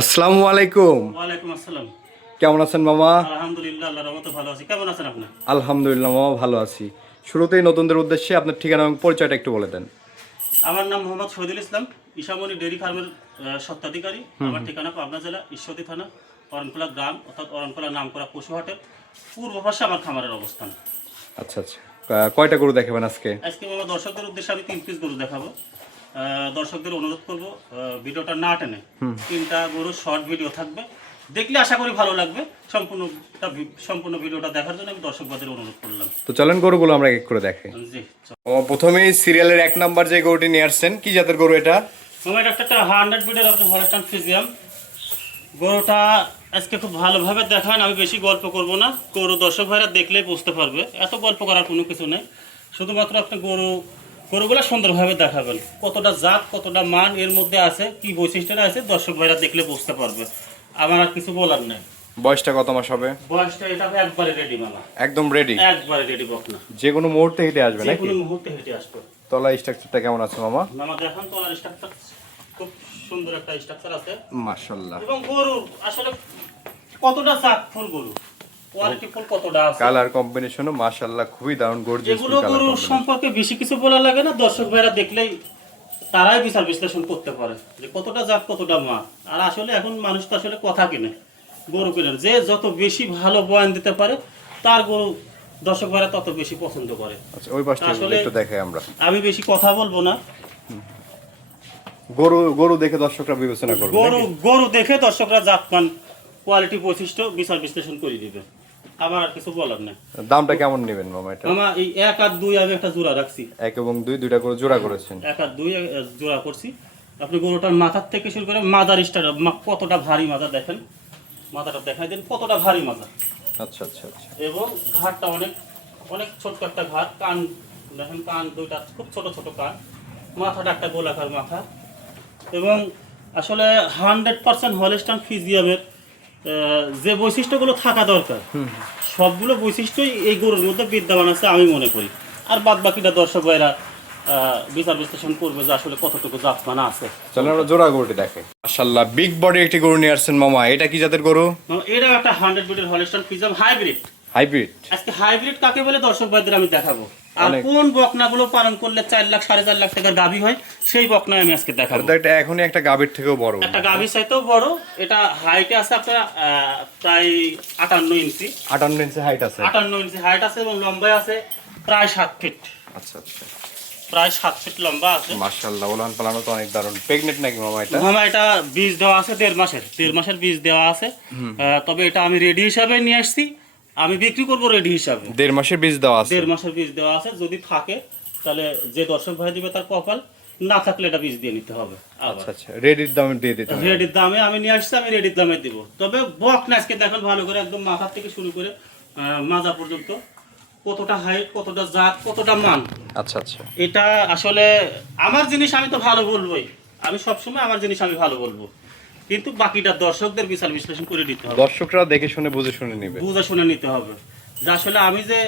আসসালামু আলাইকুম। ওয়ালাইকুম আসসালাম। কেমন আছেন মামা? আলহামদুলিল্লাহ আল্লাহর রহমতে ভালো আছি। কেমন আছেন আপনি? আলহামদুলিল্লাহ মামা ভালো আছি। শুরুতেই নতুনদের উদ্দেশ্যে আপনার ঠিকানা এবং পরিচয়টা একটু বলে দেন। আমার নাম মোহাম্মদ শহীদুল ইসলাম ইসামণি ডেয়ারি ফার্মের আহ, স্বত্বাধিকারী। আমার ঠিকানা পাবনা জেলা ঈশ্বরদী থানা অরণখোলা গ্রাম অর্থাৎ অরণখোলা নাম করা পশু হাটের পূর্ব পাশে আমার খামারের অবস্থান। আচ্ছা আচ্ছা। কয়টা গরু দেখাবেন আজকে? আজকে আমার দর্শকদের উদ্দেশ্যে আমি তিন পিস গরু দেখাবো। দর্শকদের অনুরোধ করব ভিডিওটা না টেনে তিনটা গরু শর্ট ভিডিও থাকবে। দেখলে আশা করি ভালো লাগবে। সম্পূর্ণটা সম্পূর্ণ ভিডিওটা দেখার জন্য আমি দর্শকদের অনুরোধ করলাম। তো চলেন গরুগুলো আমরা এক করে চল। ও প্রথমেই সিরিয়ালের এক নাম্বার যে গরুটি নিয়ে আসছেন কি জাতের গরু এটা? আমার এটা একটা হান্ড্রেড বিডের আপনার হলস্টান ফিজিয়াম গরুটা আজকে খুব ভালোভাবে দেখান আমি বেশি গল্প করব না। গরু দর্শক ভাইরা দেখলেই বুঝতে পারবে। এত গল্প করার কোনো কিছু নেই। শুধুমাত্র আপনি গরু গরুগুলো সুন্দরভাবে দেখাবেন। কতটা জাত কতটা মান এর মধ্যে আছে কি বৈশিষ্ট্যটা আছে দর্শক ভাইরা দেখলে বুঝতে পারবে। আমার আর কিছু বলার নেই। বয়সটা কত মাস হবে বয়সটা এটা একবারে রেডি মামা। একদম রেডি একবারে রেডি বকনা। যে কোনো মুহূর্তে হেঁটে আসবে যে নাকি? কোনো মুহূর্তে হেঁটে আসবে। তলা স্ট্রাকচারটা কেমন আছে মামা? মামা দেখান তোলার স্ট্রাকচার খুব সুন্দর একটা স্ট্রাকচার আছে। মাশাল্লাহ এবং গরু আসলে কতটা চাক ফুল গরু? কোয়ালিটি ফুল কতটা আছে? কালার কম্বিনেশনও খুবই দারুণ গর্জিয়াস এগুলো গরুর সম্পর্কে বেশি কিছু বলা লাগে না দর্শক ভাইরা দেখলেই তারাই বিচার বিশ্লেষণ করতে পারে যে কতটা জাত কতটা মা। আর আসলে এখন মানুষ তো আসলে কথা কিনে গরু কিনে। যে যত বেশি ভালো বয়ান দিতে পারে তার গরু দর্শক ভাইরা তত বেশি পছন্দ করে। আচ্ছা ওই পাশটা আসলে- একটু দেখাই আমরা। আমি বেশি কথা বলব না। গরু গরু দেখে দর্শকরা বিবেচনা করবে গরু গরু দেখে দর্শকরা জাতমান কোয়ালিটি বৈশিষ্ট্য বিচার বিশ্লেষণ করে দিবে। আমার আর কিছু বলার নেই। দামটা কেমন নেবেন মামা এটা? আমার এই এক আর দুই আমি একটা জোড়া রাখছি। এক এবং দুই দুইটা করে জোড়া করেছেন। এক আর দুই জোড়া করছি। আপনি গরুটার মাথার থেকে শুরু করে মাজার স্টার কতটা ভারী মাজা দেখেন। মাথাটা দেখাই দেন কতটা ভারী মাজা আচ্ছা আচ্ছা আচ্ছা। এবং ঘাটটা অনেক অনেক ছোট্ট একটা ঘাট কান দেখেন কান দুইটা খুব ছোট ছোট কান। মাথাটা একটা গোলাকার মাথা। এবং আসলে হান্ড্রেড পার্সেন্ট হলেস্টান ফিজিয়ামের যে বৈশিষ্ট্যগুলো থাকা দরকার সবগুলো বৈশিষ্ট্যই এই গরুর মধ্যে বিদ্যমান আছে আমি মনে করি। আর বাদ বাকিটা দর্শক ভাইরা বিচার বিশ্লেষণ করবে যে আসলে কতটুকু জাতমান আছে। চলেন আমরা জোড়া গরুটি দেখাই মাশাল্লাহ বিগ বডি একটি গরু নিয়ে আসছেন মামা। এটা কি জাতের গরু? এটা একটা হান্ড্রেড বিটের হলেস্টান ফিজিয়াম হাইব্রিড হাইব্রিড আজকে হাইব্রিড কাকে বলে দর্শক ভাইদের আমি দেখাবো। আর কোন বকনাগুলো পালন করলে চার লাখ সাড়ে চার লাখ টাকার গাভী হয় সেই বকনা আমি আজকে দেখাবো। এটা এখনই একটা গাভীর থেকেও বড়। একটা গাভীর চাইতেও বড় এটা হাইটে আছে আপনার প্রায় আটান্ন ইঞ্চি। আটান্ন ইঞ্চি হাইট আছে। আটান্ন ইঞ্চি হাইট আছে এবং লম্বায় আছে প্রায় সাত ফিট আচ্ছা আচ্ছা। প্রায় সাত ফিট লম্বা আছে। মাশাল্লাহ ওলান পালানো তো অনেক দারুণ। প্রেগনেন্ট নাকি মামা এটা? মামা এটা বীজ দেওয়া আছে দেড় মাসের। দেড় মাসের বীজ দেওয়া আছে। তবে এটা আমি রেডি হিসাবে নিয়ে আসছি। আমি বিক্রি করব রেডি হিসাবে। দেড় মাসের বীজ দেওয়া আছে। দেড় মাসের বীজ দেওয়া আছে যদি থাকে তাহলে যে দর্শক ভাই দিবে তার কপাল না থাকলে এটা বীজ দিয়ে নিতে হবে আচ্ছা আচ্ছা রেডির দামে দিয়ে দিতে হবে। রেডির দামে আমি নিয়ে আসছি আমি রেডির দামে দিব। তবে বক না আজকে দেখেন ভালো করে একদম মাথা থেকে শুরু করে মাজা পর্যন্ত কতটা হাইট কতটা জাত কতটা মান। আচ্ছা আচ্ছা। এটা আসলে আমার জিনিস আমি তো ভালো বলবোই। আমি সবসময় আমার জিনিস আমি ভালো বলব। কিন্তু বাকিটা দর্শকদের বিচার বিশ্লেষণ করে দিতে হবে। দর্শকরা দেখে শুনে বুঝে শুনে নেবে। বুঝে শুনে নিতে হবে। যে আসলে আমি যে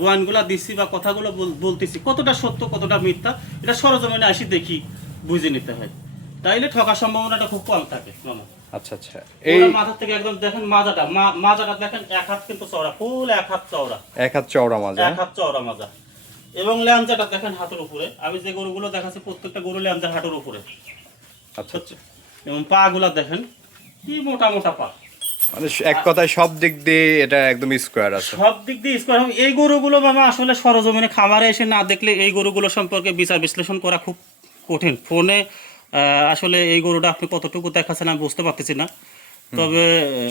বয়ানগুলা দিচ্ছি বা কথাগুলো বলতেছি কতটা সত্য কতটা মিথ্যা এটা সরজমিনে আসি দেখি বুঝে নিতে হয়। তাইলে ঠকার সম্ভাবনাটা খুব কম থাকে মামা। আচ্ছা আচ্ছা। এই মাথা থেকে একদম দেখেন মাজাটা মাজাটা দেখেন এক হাত কিন্তু চওড়া ফুল এক হাত চওড়া। এক হাত চওড়া মাজা। এক হাত চওড়া মাজা। এবং ল্যাঞ্জাটা দেখেন হাতের উপরে। আমি যে গরুগুলো দেখাচ্ছি প্রত্যেকটা গরু ল্যাঞ্জা হাটের উপরে। আচ্ছা। আচ্ছা এবং পা গুলা দেখেন কি মোটা মোটা পা। মানে এক কথায় সব দিক দিয়ে এটা একদম স্কোয়ার আছে। সব দিক দিয়ে স্কোয়ার এই গরুগুলো বাবা আসলে সরজমিনে খামারে এসে না দেখলে এই গরুগুলো সম্পর্কে বিচার বিশ্লেষণ করা খুব কঠিন। ফোনে আসলে এই গরুটা আপনি কতটুকু দেখাচ্ছেন আমি বুঝতে পারতেছি না। তবে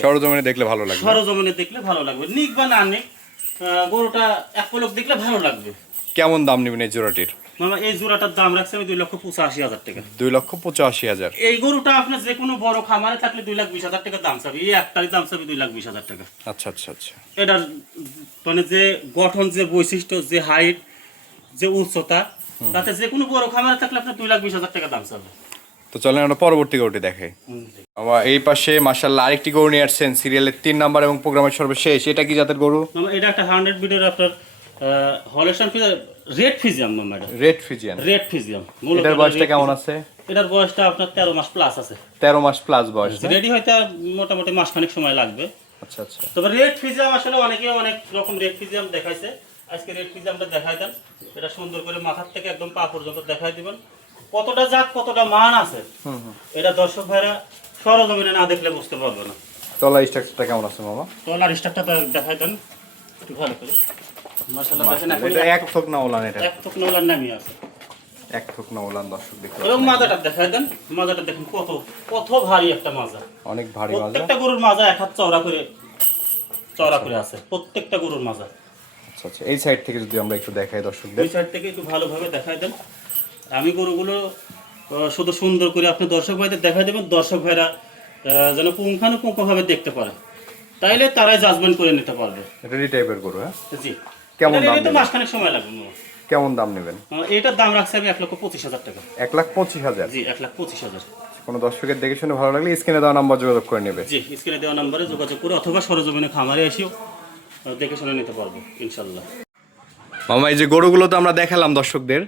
সরজমিনে দেখলে ভালো লাগবে। সরজমিনে দেখলে ভালো লাগবে। নিক বা না নিক গরুটা এক পলক দেখলে ভালো লাগবে। কেমন দাম নেবেন এই জোড়াটির? মামা এই জোড়াটার দাম রাখছে আমি দুই লক্ষ পঁচাশি হাজার টাকা। দুই লক্ষ পঁচাশি হাজার। এই গরুটা আপনার যে কোনো বড় খামারে থাকলে দুই লাখ বিশ হাজার টাকা দাম চাবে। এই একটারই দাম চাবে দুই লাখ বিশ হাজার টাকা। আচ্ছা আচ্ছা আচ্ছা। এটার মানে যে গঠন যে বৈশিষ্ট্য যে হাইট যে উচ্চতা তাতে যে কোনো বড় খামারে থাকলে আপনার দুই লাখ বিশ হাজার টাকা দাম চাবে। তো চলেন আমরা পরবর্তী গরুটি আবার এই পাশে মাসাল্লাহ আরেকটি গরু নিয়ে আসছেন সিরিয়ালের তিন নাম্বার এবং প্রোগ্রামের সর্বশেষ। এটা কি জাতের গরু? এটা একটা হান্ড্রেড বিডের আপনার হলেশন ফিজার রেড ফিজিয়াম এটা রেড ফিজিয়ান রেড ফিজিয়াম এটার বয়সটা কেমন আছে? এটার বয়সটা আপনার তেরো মাস প্লাস আছে। তেরো মাস প্লাস বয়স রেডি হইতে মোটামুটি মাসখানেক সময় লাগবে। আচ্ছা আচ্ছা। তবে রেড ফিজিয়াম আসলে অনেকে অনেক রকম রেড ফিজিয়াম দেখাইছে। আজকে রেড ফিজিয়ামটা দেখাই দেন। এটা সুন্দর করে মাথার থেকে একদম পা পর্যন্ত দেখাই দিবেন। কতটা জাত কতটা মান আছে এটা দর্শক ভাইরা সরজমিনে না দেখলে বুঝতে পারবে না। তলা স্ট্রাকচারটা কেমন আছে মামা? টলার স্টারটা দেখাই দেন। একটু ভালো করে। মাশাআল্লাহ দেখেন এখন এক থোক না ওলান এটা। এক টুক নলার নামিয়ে আছে। এক থোক না ওলান দর্শক দেখতে এবং মাজাটা দেখাই দেন মাজাটা দেখেন কত কত ভারী একটা মাজা। অনেক ভারী মাজা। প্রত্যেকটা গরুর মাজা এক হাত চওড়া করে চওড়া করে আছে প্রত্যেকটা গরুর মাজা। আচ্ছা আচ্ছা এই সাইড থেকে যদি আমরা একটু দেখাই দর্শকদের। দুই সাইড থেকে একটু ভালোভাবে দেখাই দেন। আমি গরুগুলো শুধু সুন্দর করে আপনি দর্শক ভাইদের দেখাই দেবেন দর্শক ভাইরা যেন পুঙ্খানুপুঙ্খভাবে দেখতে পারে। তাইলে তারাই জাজমেন্ট করে নিতে পারবে। রেডি টাইপের গরু হ্যাঁ? জি। কেমন দাম নেবেন? মাসখানেক সময় লাগবে কেমন দাম নেবেন? এটার দাম রাখছে আমি এক লক্ষ পঁচিশ হাজার টাকা। এক লাখ পঁচিশ হাজার? জি এক লাখ পঁচিশ হাজার। কোনো দর্শকের দেখে শুনে ভালো লাগলে স্ক্রিনে দেওয়া নাম্বার যোগাযোগ করে নেবে। জি স্ক্রিনে দেওয়া নাম্বারে যোগাযোগ করে অথবা সরজমিনে খামারে এসেও দেখে শুনে নিতে পারব ইনশাল্লাহ। মামা এই যে গরুগুলো তো আমরা দেখালাম দর্শকদের।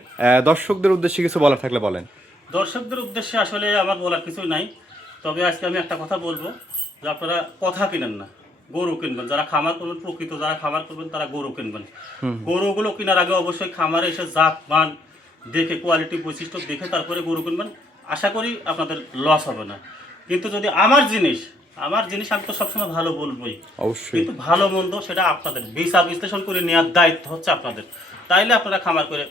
দর্শকদের উদ্দেশ্যে কিছু বলার থাকলে বলেন। দর্শকদের উদ্দেশ্যে আসলে আমার বলার কিছুই নাই। তবে আজকে আমি একটা কথা বলব যে আপনারা কথা কিনেন না। গরু কিনবেন যারা খামার করবেন প্রকৃত যারা খামার করবেন তারা গরু কিনবেন। গরুগুলো কেনার আগে অবশ্যই খামারে এসে জাত মান দেখে কোয়ালিটি বৈশিষ্ট্য দেখে তারপরে গরু কিনবেন। আশা করি আপনাদের লস হবে না। কিন্তু যদি আমার জিনিস আমার জিনিস আমি তো সবসময় ভালো বলবোই। অবশ্যই। কিন্তু ভালো মন্দ সেটা আপনাদের বিচার বিশ্লেষণ করে নেওয়ার দায়িত্ব হচ্ছে আপনাদের। তাইলে আপনারা খামার করে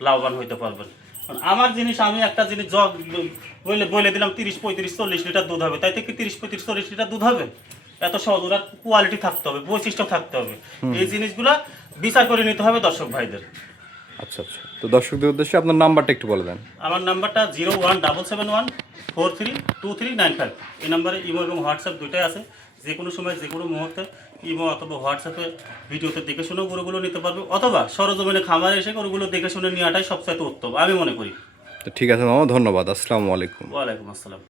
লাভবান হইতে পারবেন। আমার জিনিস আমি একটা জিনিস জগ বলে বলে দিলাম তিরিশ পঁয়ত্রিশ চল্লিশ লিটার দুধ হবে। তাইতে কি তিরিশ পঁয়ত্রিশ চল্লিশ লিটার দুধ হবে? এত সহজ ওরা কোয়ালিটি থাকতে হবে বৈশিষ্ট্য থাকতে হবে। এই জিনিসগুলা বিচার করে নিতে হবে দর্শক ভাইদের। আচ্ছা আচ্ছা। তো দর্শকদের উদ্দেশ্যে আপনার নাম্বারটা একটু বলে দেন। আমার নাম্বারটা zero one double seven one four three two three nine five. এই নাম্বারে ইমো এবং হোয়াটসঅ্যাপ দুইটাই আছে। যে কোনো সময় যে কোনো মুহূর্তে ইমো অথবা হোয়াটসঅ্যাপে ভিডিওতে দেখে শুনে গরুগুলো নিতে পারবে অথবা সরজমিনে খামারে এসে গরুগুলো দেখে শুনে নেওয়াটাই সবচাইতে উত্তম আমি মনে করি। তো ঠিক আছে মামা ধন্যবাদ। আসসালামু আলাইকুম। ওয়ালাইকুম আসসালাম।